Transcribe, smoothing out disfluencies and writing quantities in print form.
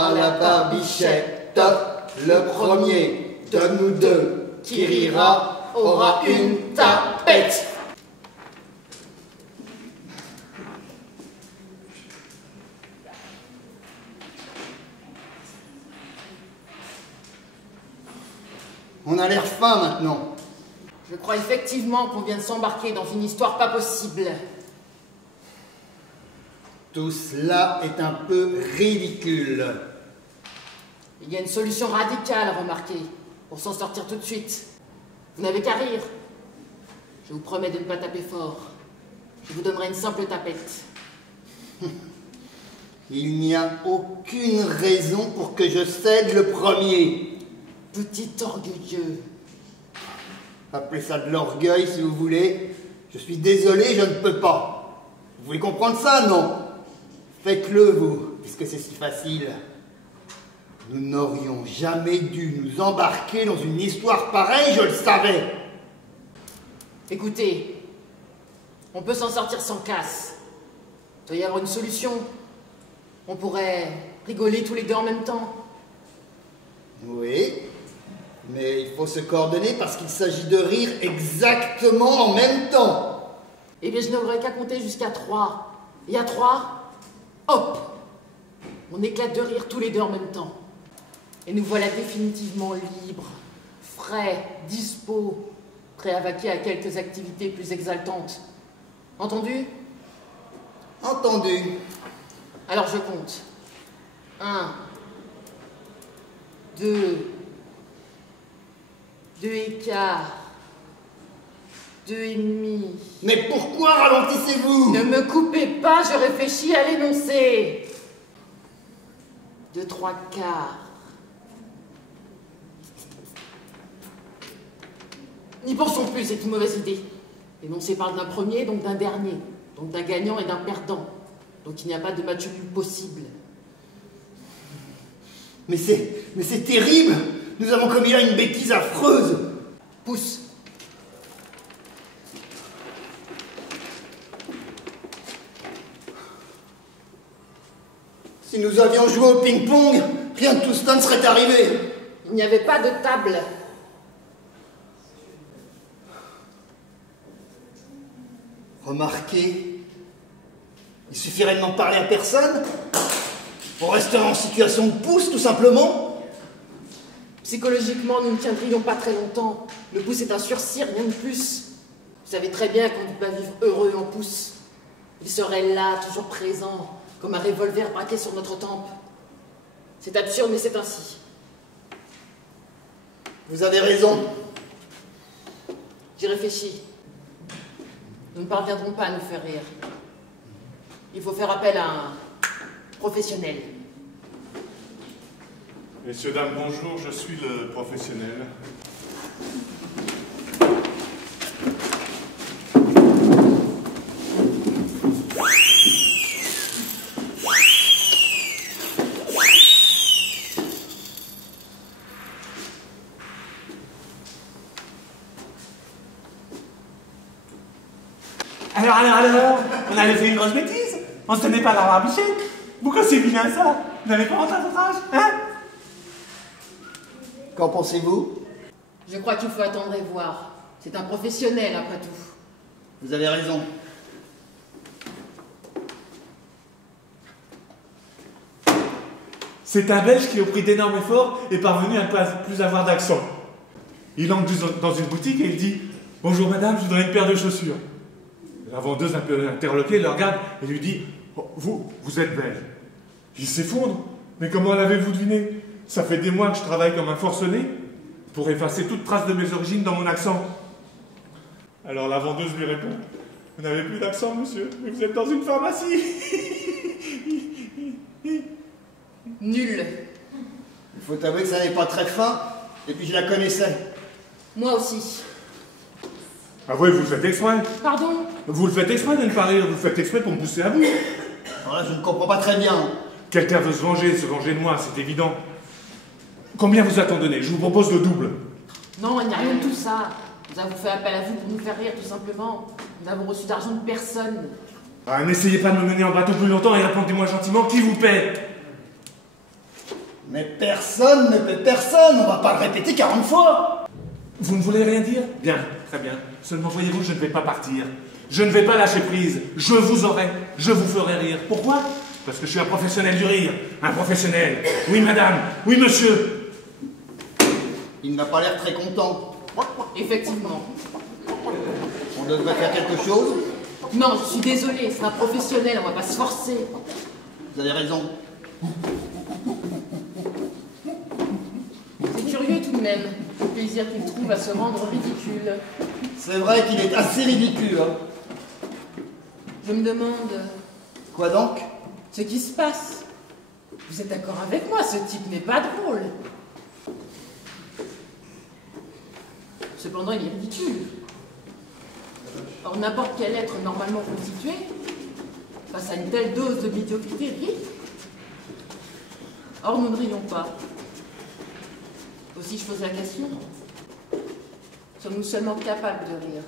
par la barbichette. Le premier de nous deux qui rira aura une tapette. On a l'air fin maintenant. Je crois effectivement qu'on vient de s'embarquer dans une histoire pas possible. Tout cela est un peu ridicule. Il y a une solution radicale, remarquez, pour s'en sortir tout de suite. Vous n'avez qu'à rire. Je vous promets de ne pas taper fort. Je vous donnerai une simple tapette. Il n'y a aucune raison pour que je cède le premier. Petit orgueilleux. Appelez ça de l'orgueil si vous voulez. Je suis désolé, je ne peux pas. Vous voulez comprendre ça, non? Faites-le, vous, puisque c'est si facile. Nous n'aurions jamais dû nous embarquer dans une histoire pareille, je le savais. Écoutez, on peut s'en sortir sans casse. Il doit y avoir une solution. On pourrait rigoler tous les deux en même temps. Oui, mais il faut se coordonner parce qu'il s'agit de rire exactement en même temps. Eh bien, je n'aurais qu'à compter jusqu'à 3. Et à 3, hop, on éclate de rire tous les deux en même temps. Et nous voilà définitivement libres, frais, dispos, prêts à vaquer à quelques activités plus exaltantes. Entendu? Entendu. Alors je compte. 1, 2, 2 et quart, 2 et demi. Mais pourquoi ralentissez-vous? Ne me coupez pas, je réfléchis à l'énoncé. 2, 3 quarts. N'y pensons plus, c'est une mauvaise idée. L'énoncé parle d'un premier, donc d'un dernier, donc d'un gagnant et d'un perdant. Donc il n'y a pas de match nul possible. Mais c'est terrible. Nous avons commis là une bêtise affreuse. Pousse. Si nous avions joué au ping-pong, rien de tout cela ne serait arrivé. Il n'y avait pas de table. Remarquez, il suffirait de n'en parler à personne. On resterait en situation de pouce, tout simplement. Psychologiquement, nous ne tiendrions pas très longtemps. Le pouce est un sursis, rien de plus. Vous savez très bien qu'on ne peut pas vivre heureux en pouce. Il serait là, toujours présent, comme un revolver braqué sur notre tempe. C'est absurde, mais c'est ainsi. Vous avez raison. J'y réfléchis. Nous ne parviendrons pas à nous faire rire. Il faut faire appel à un professionnel. Messieurs, dames, bonjour, je suis le professionnel. Alors, on avait fait une grosse bêtise. On se tenait pas la barbichette. Pourquoi c'est vilain ça? Vous n'avez pas honte à votre âge, hein? Qu'en pensez-vous? Je crois qu'il faut attendre et voir. C'est un professionnel, après tout. Vous avez raison. C'est un Belge qui, au prix d'énormes efforts, est parvenu à ne pas plus avoir d'accent. Il entre dans une boutique et il dit « Bonjour madame, je voudrais une paire de chaussures. » La vendeuse, un peu interloquée, le regarde et lui dit oh, vous êtes belge. Il s'effondre. Mais comment l'avez-vous deviné? Ça fait des mois que je travaille comme un forcené pour effacer toute trace de mes origines dans mon accent. Alors la vendeuse lui répond vous n'avez plus d'accent, monsieur, mais vous êtes dans une pharmacie. Nul. Il faut avouer que ça n'est pas très fin, et puis je la connaissais. Moi aussi. Ah oui, vous le faites exprès. Pardon? Vous le faites exprès de ne pas rire, vous le faites exprès pour me pousser à bout. Alors là, je ne comprends pas très bien. Quelqu'un veut se venger de moi, c'est évident. Combien vous a-t-on donné? Je vous propose le double. Non, il n'y a rien de tout ça. Nous avons fait appel à vous pour nous faire rire, tout simplement. Nous n'avons reçu d'argent de personne. Ah, n'essayez pas de me mener en bateau plus longtemps et répondez-moi gentiment qui vous paie. Mais personne ne paie personne, on va pas le répéter 40 fois. Vous ne voulez rien dire? Bien, très bien. Seulement voyez-vous, je ne vais pas partir. Je ne vais pas lâcher prise. Je vous aurai. Je vous ferai rire. Pourquoi? Parce que je suis un professionnel du rire. Un professionnel. Oui, madame. Oui, monsieur. Il n'a pas l'air très content. Effectivement. On devrait faire quelque chose. Non, je suis désolée, c'est un professionnel, on va pas se forcer. Vous avez raison. C'est curieux tout de même, le plaisir qu'il trouve à se rendre ridicule. C'est vrai qu'il est assez ridicule, hein. Je me demande Quoi donc? ce qui se passe. Vous êtes d'accord avec moi, ce type n'est pas drôle. Cependant, il est ridicule. Or, n'importe quel être normalement constitué, face à une telle dose de médiocrité, rit. Or, nous ne rions pas. Aussi, je pose la question. Sommes-nous seulement capables de rire?